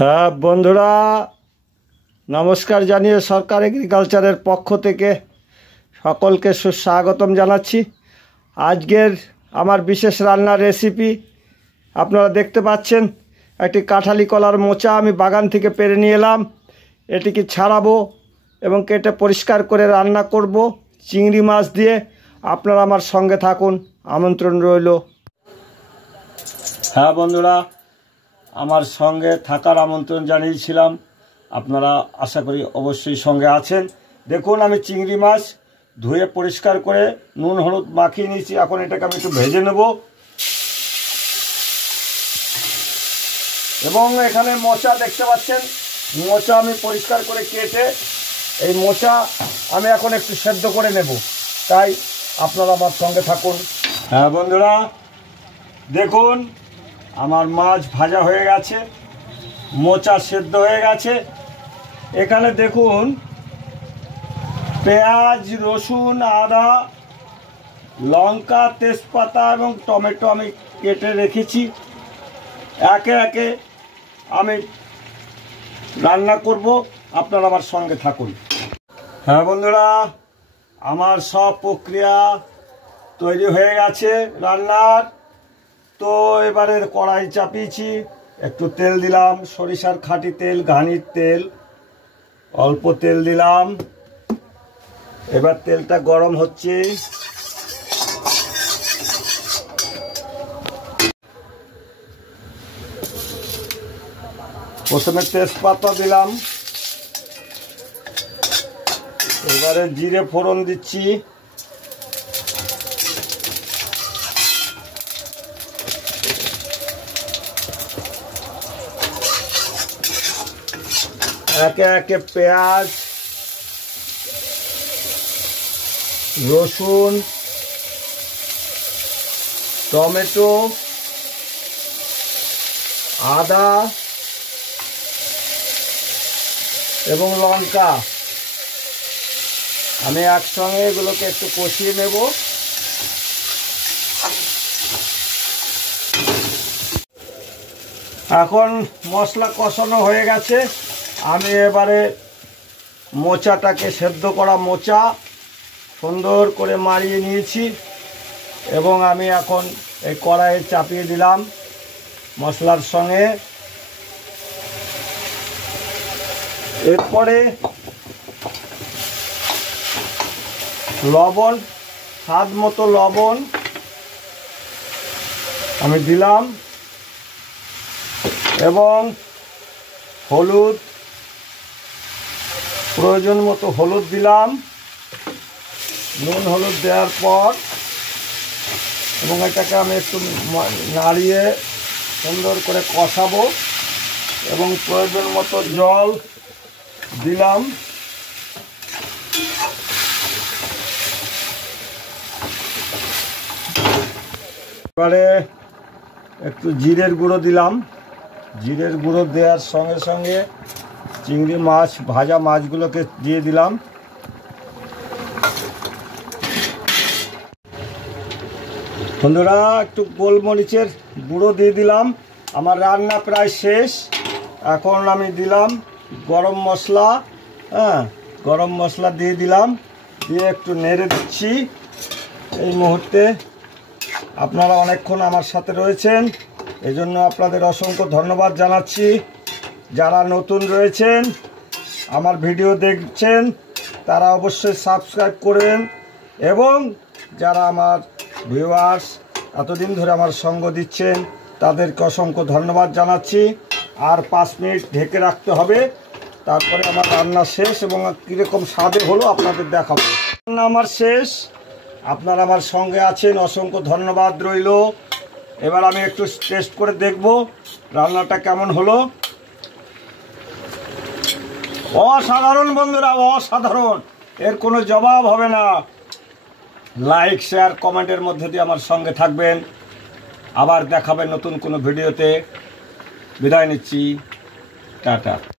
হ্যাঁ বন্ধুরা, নমস্কার জানিয়ে সরকার এগ্রিকালচারের পক্ষ থেকে সকলকে সুস্বাগতম জানাচ্ছি। আজকের আমার বিশেষ রান্নার রেসিপি আপনারা দেখতে পাচ্ছেন। একটি কাঁঠালি কলার মোচা আমি বাগান থেকে পেরে নিয়ে এলাম। এটিকে ছাড়াবো এবং কেটে পরিষ্কার করে রান্না করব চিংড়ি মাছ দিয়ে। আপনারা আমার সঙ্গে থাকুন, আমন্ত্রণ রইল। হ্যাঁ বন্ধুরা, আমার সঙ্গে থাকার আমন্ত্রণ জানিয়েছিলাম, আপনারা আশা করি অবশ্যই সঙ্গে আছেন। দেখুন, আমি চিংড়ি মাছ ধুয়ে পরিষ্কার করে নুন হলুদ মাখিয়ে নিয়েছি। এখন এটাকে আমি একটু ভেজে নেব। এবং এখানে মোচা দেখতে পাচ্ছেন, মোচা আমি পরিষ্কার করে কেটে এই মোচা আমি এখন একটু সেদ্ধ করে নেব, তাই আপনারা আমার সঙ্গে থাকুন। হ্যাঁ বন্ধুরা, দেখুন আমার মাছ ভাজা হয়ে গেছে, মোচা সেদ্ধ হয়ে গেছে। এখানে দেখুন পেঁয়াজ, রসুন, আদা, লঙ্কা, তেজপাতা এবং টমেটো আমি কেটে রেখেছি। একে একে আমি রান্না করব, আপনারা আমার সঙ্গে থাকুন। হ্যাঁ বন্ধুরা, আমার সব প্রক্রিয়া তৈরি হয়ে গেছে রান্নার। তো এবারে কড়াই চাপিয়েছি, একটু তেল দিলাম, সরিষার খাঁটি তেল, ঘানির তেল, অল্প তেল দিলাম। এবার তেলটা গরম হচ্ছে। প্রথমে তেজপাতা দিলাম, এবারে জিরে ফোড়ন দিচ্ছি। একে একে পেঁয়াজ, রসুন, টমেটো, আদা এবং লঙ্কা আমি একসঙ্গে এগুলোকে একটু কষিয়ে নেব। এখন মশলা কষানো হয়ে গেছে। আমি এবারে মোচাটাকে, সেদ্ধ করা মোচা সুন্দর করে মারিয়ে নিয়েছি এবং আমি এখন এই কড়াইয়ে চাপিয়ে দিলাম মশলার সঙ্গে। এরপরে লবণ, স্বাদ মতো লবণ আমি দিলাম এবং হলুদ, প্রয়োজন মতো হলুদ দিলাম। নুন হলুদ দেওয়ার পর এবং এটাকে আমি একটু নাড়িয়ে সুন্দর করে কষাবো এবং প্রয়োজন মতো জল দিলাম। এবারে একটু জিরের গুঁড়ো দিলাম। জিরের গুঁড়ো দেওয়ার সঙ্গে সঙ্গে চিংড়ি মাছ, ভাজা মাছগুলোকে দিয়ে দিলাম। বন্ধুরা, একটু গোলমরিচের গুঁড়ো দিয়ে দিলাম। আমার রান্না প্রায় শেষ। এখন আমি দিলাম গরম মশলা। গরম মশলা দিয়ে দিলাম, দিয়ে একটু নেড়ে দিচ্ছি। এই মুহূর্তে আপনারা অনেকক্ষণ আমার সাথে রয়েছেন, এজন্য আপনাদের অসংখ্য ধন্যবাদ জানাচ্ছি। যারা নতুন রয়েছেন, আমার ভিডিও দেখছেন, তারা অবশ্যই সাবস্ক্রাইব করবেন এবং যারা আমার ভিউয়ার্স এতদিন ধরে আমার সঙ্গ দিচ্ছেন, তাদেরকে অসংখ্য ধন্যবাদ জানাচ্ছি। আর 5 মিনিট ঢেকে রাখতে হবে, তারপরে আমার রান্না শেষ এবং কীরকম স্বাদে হলো আপনাদের দেখাবো। রান্না আমার শেষ, আপনারা আমার সঙ্গে আছেন, অসংখ্য ধন্যবাদ রইল। এবার আমি একটু টেস্ট করে দেখব রান্নাটা কেমন হলো। অসাধারণ বন্ধুরা, অসাধারণ, এর কোনো জবাব হবে না। লাইক, শেয়ার, কমেন্টের মধ্যে দিয়ে আমার সঙ্গে থাকবেন। আবার দেখাবেন নতুন কোনো ভিডিওতে। বিদায় নিচ্ছি, টাটা।